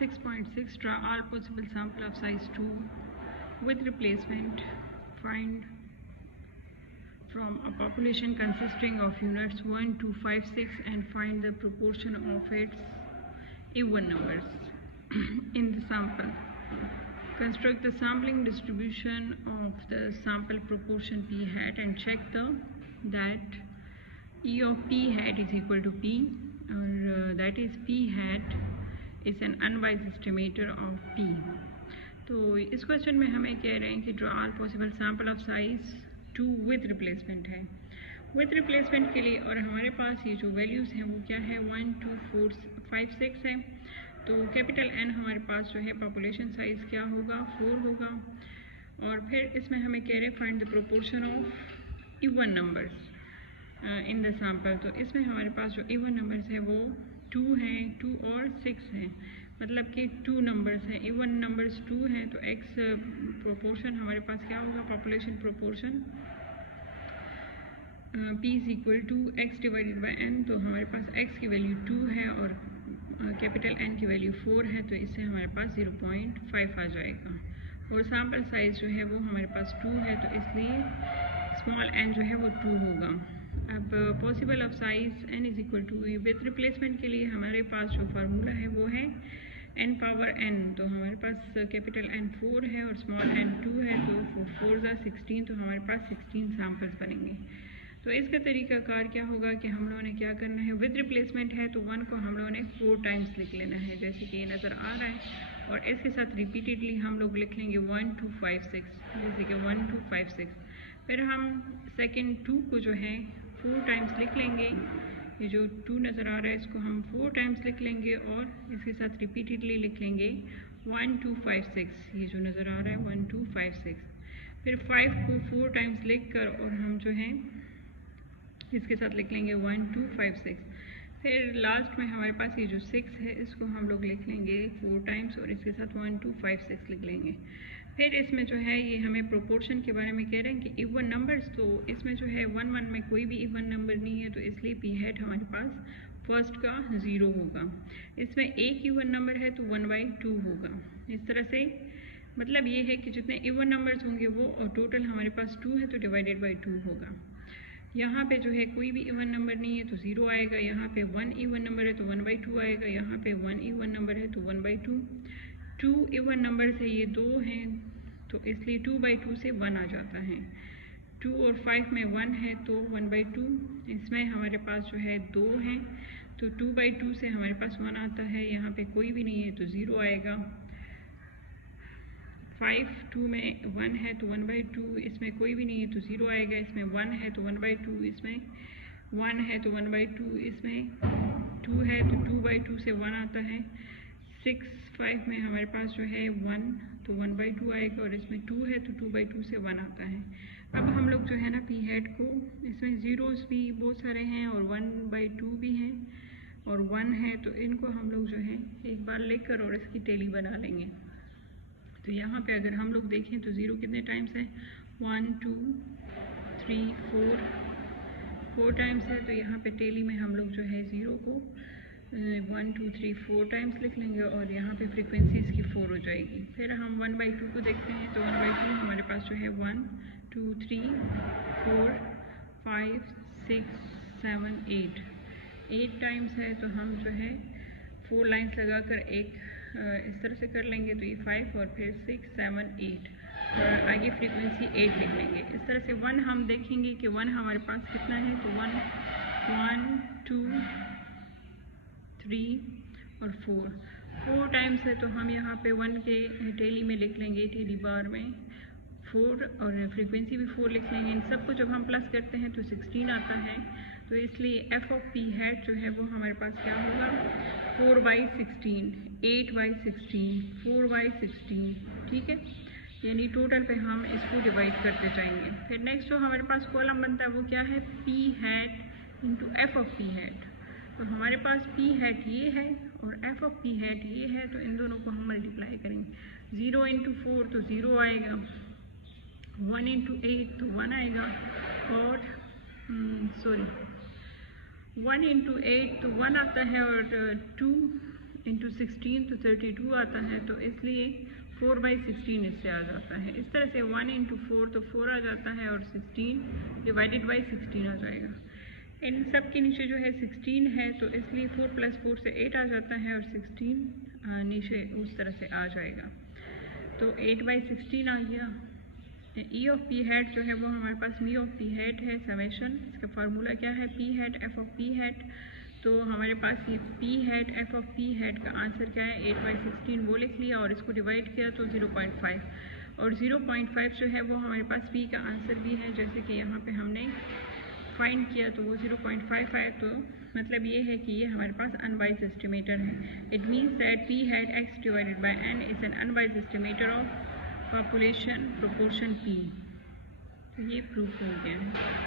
6.6 draw all possible sample of size 2 with replacement. Find from a population consisting of units 1, 2, 5, 6 and find the proportion of its even numbers in the sample. Construct the sampling distribution of the sample proportion p hat and check that E of p hat is equal to p, or that is p hat is an unwise estimator of p. तो इस question में हमें कह रहे हैं कि draw all possible sample of size 2 with replacement है। With replacement के लिए और हमारे पास ये जो वैल्यूज़ हैं वो क्या है 1, 2, 4, 5, 6 है। तो कैपिटल N हमारे पास जो है पॉपुलेशन साइज़ क्या होगा 4 होगा। और फिर इसमें हमें कह रहे हैं find the proportion of even numbers in the sample. तो इसमें हमारे पास जो इवन नंबर्स है वो 2 हैं, 2 और 6 हैं, मतलब कि 2 नंबर्स हैं। इवन नंबर्स 2 हैं तो x प्रोपोर्शन हमारे पास क्या होगा population proportion p is equal to x divided by n। तो हमारे पास x की वैल्यू 2 है और कैपिटल N की वैल्यू 4 है, तो इससे हमारे पास 0.5 आ जाएगा। और सैम्पल साइज़ जो है वो हमारे पास 2 है, तो इसलिए स्मॉल n जो है वो 2 होगा। अब possible of size n is equal to with replacement के लिए हमारे पास जो फार्मूला है वो है n पावर n। तो हमारे पास कैपिटल N 4 है और स्मॉल n 2 है, तो 4 × 16, तो हमारे पास 16 सैम्पल्स बनेंगे। तो इसका तरीकाकार क्या होगा कि हम लोगों ने क्या करना है, विद रिप्लेसमेंट है तो 1 को हम लोगों ने 4 टाइम्स लिख लेना है, जैसे कि ये नज़र आ रहा है। और इसके साथ रिपीटेडली हम लोग लिख लेंगे 1, 2, 5, 6, जैसे कि 1, 2, 5, 6। फिर हम सेकेंड 2 को जो है 4 टाइम्स लिख लेंगे। ये जो 2 नज़र आ रहा है इसको हम 4 टाइम्स लिख लेंगे और इसके साथ रिपीटेडली लिख लेंगे 1, 2, 5, 6। ये जो नज़र आ रहा है 1, 2, 5, 6। फिर 5 को 4 टाइम्स लिख कर और हम जो है इसके साथ लिख लेंगे 1, 2, 5, 6। फिर लास्ट में हमारे पास ये जो 6 है इसको हम लोग लिख लेंगे 4 टाइम्स और इसके साथ 1, 2, 5, 6 लिख लेंगे। फिर इसमें जो है ये हमें प्रोपोर्शन के बारे में कह रहे हैं कि इवन नंबर्स, तो इसमें जो है 1, 1 में कोई भी इवन नंबर नहीं है, तो इसलिए पी हेड हमारे पास फर्स्ट का 0 होगा। इसमें एक इवन नंबर है तो 1/2 होगा। इस तरह से मतलब ये है कि जितने इवन नंबर्स होंगे वो और टोटल हमारे पास 2 है तो डिवाइडेड बाई 2 होगा। यहाँ पे जो है कोई भी इवन नंबर नहीं है तो 0 आएगा। यहाँ पे 1 इवन नंबर है तो 1/2 आएगा। यहाँ पे 1 इवन नंबर है तो 1/2। 2 इवन नंबर से ये 2 हैं तो इसलिए 2/2 से 1 आ जाता है। 2 और 5 में 1 है तो 1/2। इसमें हमारे पास जो है 2 हैं तो 2/2 से हमारे पास 1 आता है। यहाँ पे कोई भी नहीं है तो 0 आएगा। 5 2 में 1 है तो 1/2, इसमें कोई भी नहीं है तो 0 आएगा। इसमें 1 है तो 1/2, इसमें 1 है तो 1/2, इसमें 2 है तो 2/2 से 1 आता है। 6 5 में हमारे पास जो है 1 तो 1/2 आएगा और इसमें 2 है तो 2/2 से 1 आता है। अब हम लोग जो है ना पी हेड को, इसमें ज़ीरोज़ भी बहुत सारे हैं और 1/2 भी हैं और 1 है, तो इनको हम लोग जो है एक बार लेकर और इसकी टेली बना लेंगे। तो यहाँ पे अगर हम लोग देखें तो 0 कितने टाइम्स है 1, 2, 3, 4 टाइम्स है। तो यहाँ पे टेली में हम लोग जो है 0 को 1, 2, 3, 4 टाइम्स लिख लेंगे और यहाँ पे फ्रीक्वेंसीज़ की 4 हो जाएगी। फिर हम 1/2 को देखते हैं तो 1/2 हमारे पास जो है 1, 2, 3, 4, 5, 6, 7, 8 टाइम्स है। तो हम जो है 4 लाइन्स लगाकर एक इस तरह से कर लेंगे तो ये 5 और फिर 6, 7, 8 और आगे फ्रीक्वेंसी 8 लिख लेंगे। इस तरह से 1 हम देखेंगे कि 1 हमारे पास कितना है तो 1, 2, 3 और 4 टाइम्स है। तो हम यहाँ पे 1 के टेली में लिख लेंगे, टेली बार में 4 और फ्रीक्वेंसी भी 4 लिख लेंगे। इन सबको जब हम प्लस करते हैं तो 16 आता है। तो इसलिए एफ ऑफ पी हेड जो है वो हमारे पास क्या होगा 4/16, 8/16, 4/16, ठीक है। यानी टोटल पे हम इसको डिवाइड करते जाएंगे। फिर नेक्स्ट जो हमारे पास कॉलम बनता है वो क्या है P head into F of P head. तो हमारे पास पी हेड ये है और एफ ऑफ पी हेड ये है, तो इन दोनों को हम मल्टीप्लाई करेंगे। 0 × 4 तो 0 आएगा, 1 × 8 तो 1 आएगा और 1 × 8 तो 1 आता है और 2 इंटू 16 तो 32 आता है, तो इसलिए 4/16 इससे आ जाता है। इस तरह से 1 इंटू 4 तो 4 आ जाता है और 16 डिवाइडेड बाई 16 आ जाएगा। इन सब के नीचे जो है 16 है, तो इसलिए 4 + 4 से 8 आ जाता है और 16 नीचे उस तरह से आ जाएगा। तो 8/16 आ गया। ई ऑफ पी हैट जो है वो हमारे पास मी ऑफ पी हैट है, समेशन। इसका फार्मूला क्या है? P hat F of P hat. तो हमारे पास ये P hat F of P hat का आंसर क्या है? 8/16 वो लिख लिया और इसको डिवाइड किया तो 0.5, और 0.5 जो है वो हमारे पास पी का आंसर भी है, जैसे कि यहाँ पे हमने फाइंड किया तो वो 0.5 आया। तो मतलब ये है कि ये हमारे पास अनवाइज एस्टिमेटर है। It means that P hat X divided by N is an unbiased estimator of population proportion P. तो ये प्रूफ हो गया है।